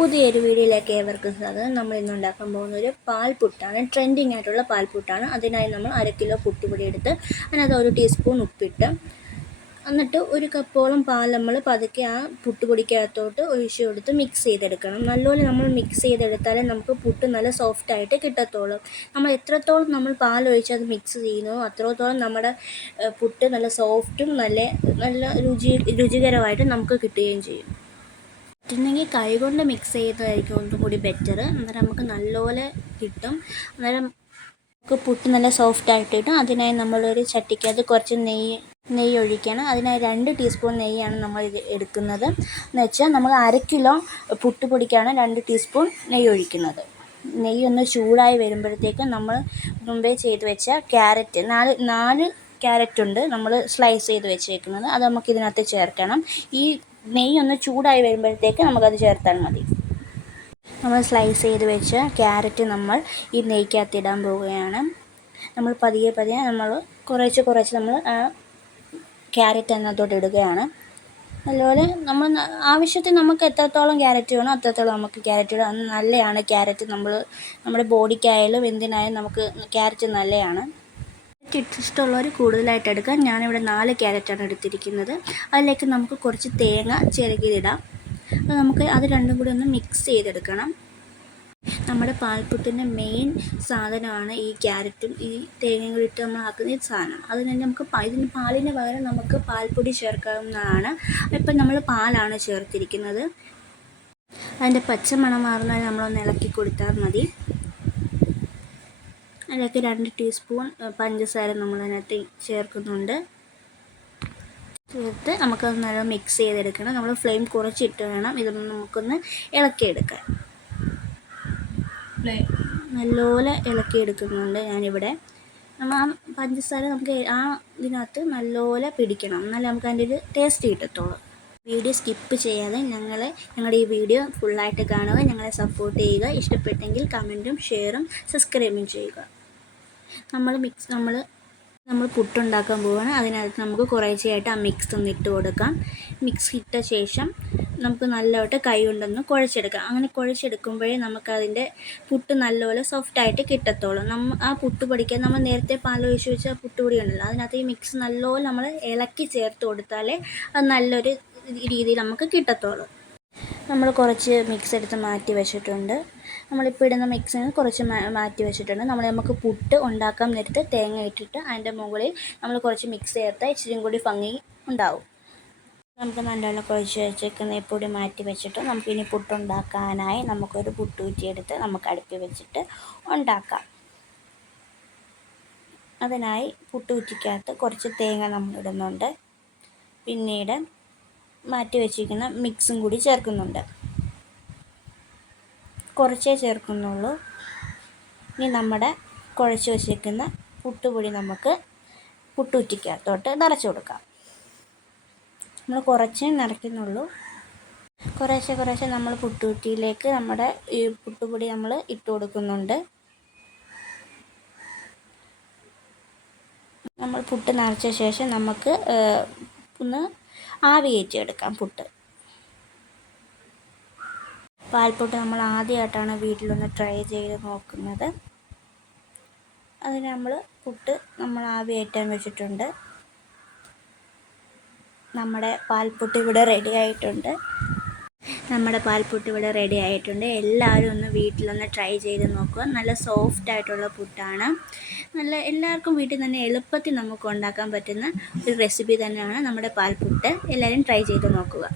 പുതിയൊരു വീഡിയോയിലേക്ക് ഏവർക്കും സ്വാഗതം. നമ്മൾ ഇന്ന് ഉണ്ടാക്കാൻ പോകുന്ന ഒരു പാൽപുട്ടാണ്. ട്രെൻഡിങ് ആയിട്ടുള്ള പാൽപുട്ടാണ്. അതിനായി നമ്മൾ അര കിലോ പുട്ടുപൊടി എടുത്ത് അതിനകത്ത് ഒരു ടീസ്പൂൺ ഉപ്പിട്ട് എന്നിട്ട് ഒരു കപ്പോളം പാൽ നമ്മൾ പതുക്കെ ആ പുട്ടുപൊടിക്കകത്തോട്ട് ഒഴിച്ച് കൊടുത്ത് മിക്സ് ചെയ്തെടുക്കണം. നല്ലപോലെ നമ്മൾ മിക്സ് ചെയ്തെടുത്താലേ നമുക്ക് പുട്ട് നല്ല സോഫ്റ്റ് ആയിട്ട് കിട്ടത്തുള്ളൂ. നമ്മൾ എത്രത്തോളം നമ്മൾ പാൽ ഒഴിച്ച് അത് മിക്സ് ചെയ്യുന്നു അത്രത്തോളം നമ്മുടെ പുട്ട് നല്ല സോഫ്റ്റും നല്ല നല്ല രുചി രുചികരമായിട്ട് നമുക്ക് കിട്ടുകയും ചെയ്യും. പറ്റുന്നെങ്കിൽ കൈകൊണ്ട് മിക്സ് ചെയ്യുന്നതായിരിക്കും ഒന്നും കൂടി ബെറ്റർ അന്നേരം നമുക്ക് നല്ലപോലെ കിട്ടും. അന്നേരം നമുക്ക് പുട്ട് നല്ല സോഫ്റ്റ് ആയിട്ട് കിട്ടും. അതിനായി നമ്മളൊരു ചട്ടിക്കകത്ത് കുറച്ച് നെയ്യ് നെയ്യ് ഒഴിക്കണം. അതിനായി രണ്ട് ടീസ്പൂൺ നെയ്യാണ് നമ്മൾ ഇത് എടുക്കുന്നത്. എന്ന് വെച്ചാൽ നമ്മൾ അര കിലോ പുട്ട് പൊടിക്കാണ് രണ്ട് ടീസ്പൂൺ നെയ്യ് ഒഴിക്കുന്നത്. നെയ്യ് ഒന്ന് ചൂടായി വരുമ്പോഴത്തേക്ക് നമ്മൾ മുമ്പേ ചെയ്ത് വെച്ച ക്യാരറ്റ് നാല് നാല് ക്യാരറ്റ് ഉണ്ട് നമ്മൾ സ്ലൈസ് ചെയ്ത് വെച്ചേക്കുന്നത്. അത് നമുക്ക് ഇതിനകത്ത് ചേർക്കണം. ഈ നെയ്യ് ഒന്ന് ചൂടായി വരുമ്പോഴത്തേക്ക് നമുക്കത് ചേർത്താൽ മതി. നമ്മൾ സ്ലൈസ് ചെയ്ത് വെച്ച ക്യാരറ്റ് നമ്മൾ ഈ നെയ്ക്കകത്ത് ഇടാൻ പോവുകയാണ്. നമ്മൾ പതിയെ പതിയെ നമ്മൾ കുറേശ്ശെ കുറേശ്ശെ നമ്മൾ ക്യാരറ്റ് അതിനകത്തോട്ട് ഇടുകയാണ്. അതുപോലെ നമ്മൾ ആവശ്യത്തിന് നമുക്ക് എത്രത്തോളം ക്യാരറ്റ് വേണോ അത്രത്തോളം നമുക്ക് ക്യാരറ്റ് ഇടാം. നല്ലതാണ്. ക്യാരറ്റ് നമ്മൾ നമ്മുടെ ബോഡിക്കായാലും എന്തിനായാലും നമുക്ക് ക്യാരറ്റ് നല്ലതാണ്. ക്യാരറ്റ് ഇഷ്ടമുള്ളവർ കൂടുതലായിട്ട് എടുക്കാം. ഞാനിവിടെ നാല് ക്യാരറ്റാണ് എടുത്തിരിക്കുന്നത്. അതിലേക്ക് നമുക്ക് കുറച്ച് തേങ്ങ ചിരകിയിടാം അപ്പോൾ നമുക്ക് അത് രണ്ടും കൂടി ഒന്ന് മിക്സ് ചെയ്തെടുക്കണം. നമ്മുടെ പാൽപ്പുട്ടിന്റെ മെയിൻ സാധനമാണ് ഈ ക്യാരറ്റും. ഈ തേങ്ങയും കൂടി ഇട്ട് നമ്മൾ ആക്കുന്ന ഈ സാധനം. അതിന് നമുക്ക് ഇതിന് പാലിന് പകരം നമുക്ക് പാൽപ്പൊടി ചേർക്കാവുന്നതാണ്. ഇപ്പം നമ്മൾ പാലാണ് ചേർത്തിരിക്കുന്നത്. അതിന്റെ പച്ചമണം മാറുന്നതിന് നമ്മളൊന്ന് ഇളക്കി കൊടുത്താൽ മതി. അതിലേക്ക് രണ്ട് ടീസ്പൂൺ പഞ്ചസാര നമ്മൾ അതിനകത്ത് ചേർക്കുന്നുണ്ട്. ചേർത്ത് നമുക്കത് നല്ല മിക്സ് ചെയ്തെടുക്കണം. നമ്മൾ ഫ്ലെയിം കുറച്ചിട്ട് വേണം ഇതൊന്ന് നമുക്കൊന്ന് ഇളക്കിയെടുക്കാൻ. നല്ലപോലെ ഇളക്കിയെടുക്കുന്നുണ്ട് ഞാനിവിടെ. നമ്മൾ ആ പഞ്ചസാര നമുക്ക് ആ ഇതിനകത്ത് നല്ലപോലെ പിടിക്കണം. എന്നാലേ നമുക്ക് അതിന്റെ ഒരു ടേസ്റ്റ് കിട്ടത്തുള്ളൂ. വീഡിയോ സ്കിപ്പ് ചെയ്യാതെ ഞങ്ങളെ ഞങ്ങളുടെ ഈ വീഡിയോ ഫുള്ളായിട്ട് കാണുക. ഞങ്ങളെ സപ്പോർട്ട് ചെയ്യുക. ഇഷ്ടപ്പെട്ടെങ്കിൽ കമന്റും ഷെയറും സബ്സ്ക്രൈബും ചെയ്യുക. നമ്മൾ മിക്സ് നമ്മൾ നമ്മൾ പുട്ടുണ്ടാക്കാൻ പോവുകയാണ് അതിനകത്ത് നമുക്ക് കുറേശ്ശെയായിട്ട് ആ മിക്സ് ഒന്ന് ഇട്ട് കൊടുക്കാം. മിക്സ് ഇട്ട ശേഷം നമുക്ക് നല്ലതായിട്ട് കൈ കൊണ്ടൊന്ന് കുഴച്ചെടുക്കാം. അങ്ങനെ കുഴച്ചെടുക്കുമ്പോഴേ നമുക്കതിന്റെ പുട്ട് നല്ലപോലെ സോഫ്റ്റായിട്ട് കിട്ടത്തുള്ളൂ നമ്മ ആ പുട്ട് പൊടിക്കാൻ നമ്മൾ നേരത്തെ പാലൊഴിച്ച് വെച്ച പുട്ടുപൊടി ഉണ്ടല്ലോ അതിനകത്ത് ഈ മിക്സ് നല്ലപോലെ നമ്മൾ ഇളക്കി ചേർത്ത് കൊടുത്താലേ അത് നല്ലൊരു രീതിയിൽ നമുക്ക് കിട്ടത്തുള്ളൂ നമ്മൾ കുറച്ച് മിക്സ് എടുത്ത് മാറ്റി വെച്ചിട്ടുണ്ട്. നമ്മളിപ്പോൾ ഇടുന്ന മിക്സിന് കുറച്ച് മാറ്റി വെച്ചിട്ടുണ്ട്. നമ്മൾ നമുക്ക് പുട്ട് ഉണ്ടാക്കാൻ നേരത്ത് തേങ്ങ ഇട്ടിട്ട് അതിന്റെ മുകളിൽ നമ്മൾ കുറച്ച് മിക്സ് ചേർത്താൽ ഇച്ചിരി കൂടി ഭംഗി ഉണ്ടാവും. നമുക്ക് നല്ലോണം കുഴച്ച് വെച്ചേക്കുന്ന പൊടി മാറ്റി വെച്ചിട്ട് നമുക്കിനി പുട്ടുണ്ടാക്കാനായി നമുക്കൊരു പുട്ടൂറ്റിയെടുത്ത് നമുക്ക് അടുപ്പിൽ വെച്ചിട്ട് ഉണ്ടാക്കാം. അതിനായി പുട്ടൂറ്റിക്കകത്ത് കുറച്ച് തേങ്ങ നമ്മൾ ഇടുന്നുണ്ട്. പിന്നീട് മാറ്റി വെച്ചിരിക്കുന്ന മിക്സും കൂടി ചേർക്കുന്നുണ്ട്. കുറച്ചേ ചേർക്കുന്നുള്ളൂ. ഇനി നമ്മുടെ കുഴച്ച് വെച്ചിരിക്കുന്ന പുട്ടുപൊടി നമുക്ക് പുട്ടുറ്റിക്കകത്തോട്ട് നിറച്ച് കൊടുക്കാം. നമ്മൾ കുറച്ചേ നിറയ്ക്കുന്നുള്ളൂ. കുറേശ്ശെ കുറേശ്ശെ നമ്മൾ പുട്ടുകുറ്റിയിലേക്ക് നമ്മുടെ ഈ പുട്ടുപൊടി നമ്മൾ ഇട്ട് കൊടുക്കുന്നുണ്ട്. നമ്മൾ പുട്ട് നിറച്ച ശേഷം നമുക്ക് ഒന്ന് ആവി കയറ്റിയെടുക്കാം പുട്ട്. പാൽപ്പൊട്ട് നമ്മൾ ആദ്യമായിട്ടാണ് വീട്ടിലൊന്ന് ട്രൈ ചെയ്ത് നോക്കുന്നത്. അതിന് നമ്മൾ പുട്ട് നമ്മൾ ആവി കയറ്റാൻ വെച്ചിട്ടുണ്ട്. നമ്മുടെ പാൽപ്പൊട്ട് ഇവിടെ റെഡി ആയിട്ടുണ്ട്. നമ്മുടെ പാൽപ്പുട്ട് ഇവിടെ റെഡി ആയിട്ടുണ്ട്. എല്ലാവരും ഒന്ന് വീട്ടിലൊന്ന് ട്രൈ ചെയ്ത് നോക്കുക. നല്ല സോഫ്റ്റ് ആയിട്ടുള്ള പുട്ടാണ്. നല്ല എല്ലാവർക്കും വീട്ടിൽ തന്നെ എളുപ്പത്തിൽ നമുക്ക് ഉണ്ടാക്കാൻ പറ്റുന്ന ഒരു റെസിപ്പി തന്നെയാണ് നമ്മുടെ പാൽപ്പുട്ട് എല്ലാവരും ട്രൈ ചെയ്ത് നോക്കുക.